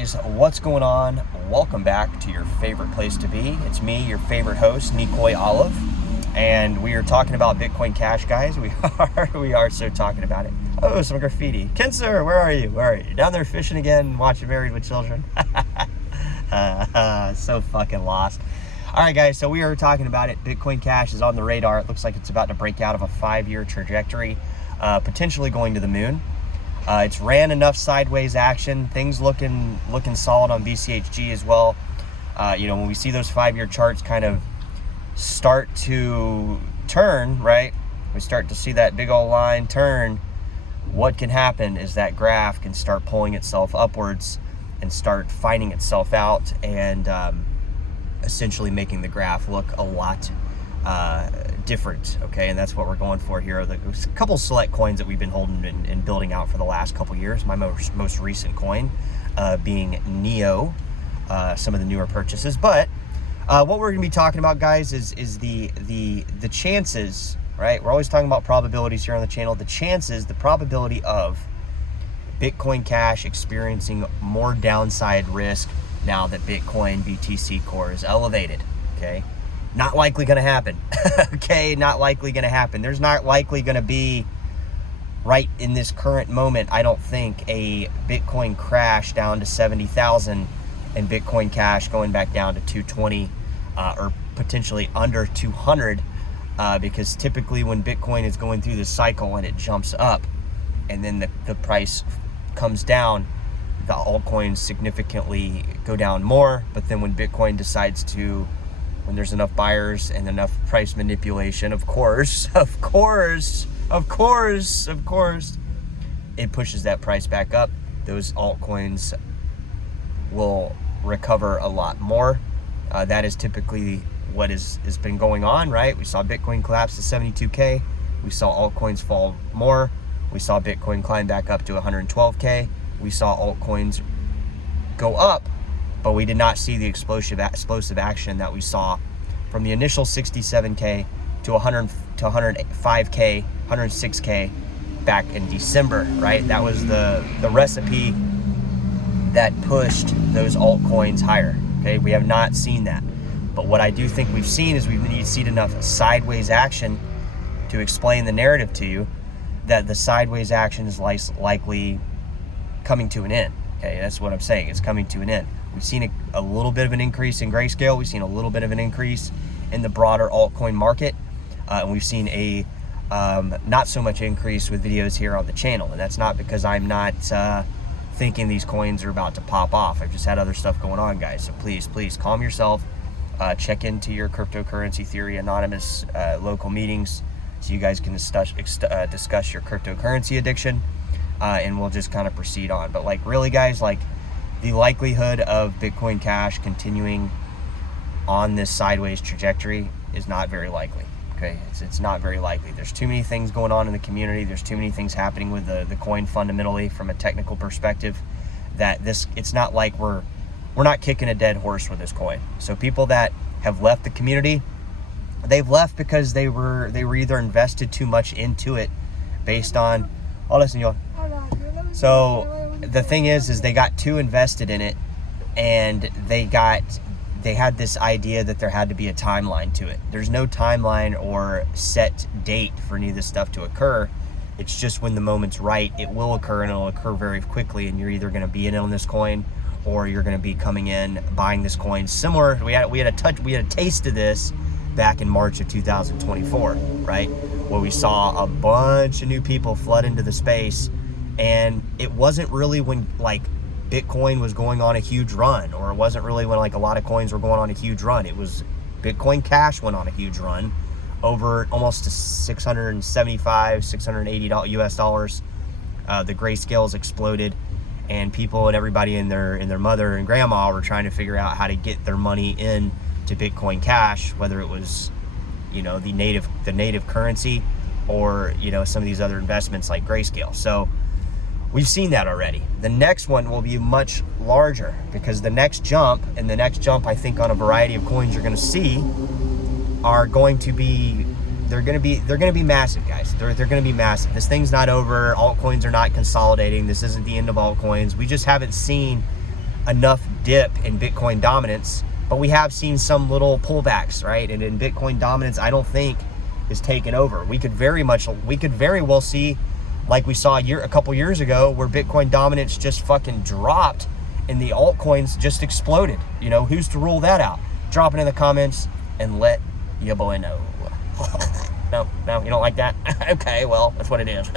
guys, what's going on? Welcome back to your favorite place to be. It's me, your favorite host, Nikoi Olive, and we are talking about Bitcoin Cash, guys. We are so talking about it. Oh, some graffiti. Kinser, where are you? Down there fishing again, watching Married with Children? So fucking lost. All right, guys, so we are talking about it. Bitcoin Cash is on the radar. It looks like it's about to break out of a 5-year trajectory, potentially going to the moon. It's ran enough sideways action. Things looking solid on BCHG as well. When we see those 5-year charts kind of start to turn, right? We start to see that big old line turn. What can happen is that graph can start pulling itself upwards and start finding itself out and essentially making the graph look a lot different, okay? And that's what we're going for here. There's a couple select coins that we've been holding and building out for the last couple years. My most recent coin being Neo, some of the newer purchases. But what we're going to be talking about, guys, is the chances, right? We're always talking about probabilities here on the channel. The probability of Bitcoin Cash experiencing more downside risk now that Bitcoin BTC Core is elevated, okay? Not likely going to happen. Okay, not likely going to happen. There's not likely going to be, right in this current moment, I don't think, a Bitcoin crash down to 70,000 and Bitcoin Cash going back down to 220 or potentially under 200 because typically when Bitcoin is going through this cycle and it jumps up and then the price comes down, the altcoins significantly go down more. But then when Bitcoin decides to, when there's enough buyers and enough price manipulation, of course, it pushes that price back up. Those altcoins will recover a lot more. That is typically what has been going on, right? We saw Bitcoin collapse to 72K. We saw altcoins fall more. We saw Bitcoin climb back up to 112K. We saw altcoins go up, but we did not see the explosive action that we saw from the initial 67K to 100 to 105K, 106K back in December, right? That was the recipe that pushed those altcoins higher, okay? We have not seen that. But what I do think we've seen is we've seen enough sideways action to explain the narrative to you that the sideways action is likely coming to an end, okay? That's what I'm saying. It's coming to an end. We've seen a little bit of an increase in Grayscale. We've seen a little bit of an increase in the broader altcoin market. And we've seen a not so much increase with videos here on the channel. And that's not because I'm not thinking these coins are about to pop off. I've just had other stuff going on, guys. So please calm yourself. Check into your Cryptocurrency Theory Anonymous local meetings so you guys can discuss your cryptocurrency addiction. And we'll just kind of proceed on. But like really, guys, like the likelihood of Bitcoin Cash continuing on this sideways trajectory is not very likely, okay? It's not very likely. There's too many things going on in the community. There's too many things happening with the coin fundamentally from a technical perspective that it's not like we're not kicking a dead horse with this coin. So people that have left the community, they've left because they were either invested too much into it based on, hola señor. So the thing is they got too invested in it, and they had this idea that there had to be a timeline to it. There's no timeline or set date for any of this stuff to occur. It's just when the moment's right, it will occur, and it'll occur very quickly, and you're either going to be in on this coin or you're going to be coming in buying this coin. Similar, we had a taste of this back in March of 2024, right? Where we saw a bunch of new people flood into the space. And it wasn't really when like Bitcoin was going on a huge run, or it wasn't really when like a lot of coins were going on a huge run. It was Bitcoin Cash went on a huge run over almost to $675, $680 US dollars. The grayscales exploded, and people and everybody and their mother and grandma were trying to figure out how to get their money in to Bitcoin Cash, whether it was, the native currency or, some of these other investments like Grayscale. So we've seen that already. The next one will be much larger because the next jump I think on a variety of coins you're going to see are going to be, they're going to be massive, guys. They're going to be massive. This thing's not over. Altcoins are not consolidating. This isn't the end of altcoins. We just haven't seen enough dip in Bitcoin dominance, but we have seen some little pullbacks, right? And in Bitcoin dominance, I don't think is taken over. We could very well see, like we saw a couple years ago, where Bitcoin dominance just fucking dropped and the altcoins just exploded. You know, who's to rule that out? Drop it in the comments and let your boy know. No, you don't like that? Okay, well, that's what it is.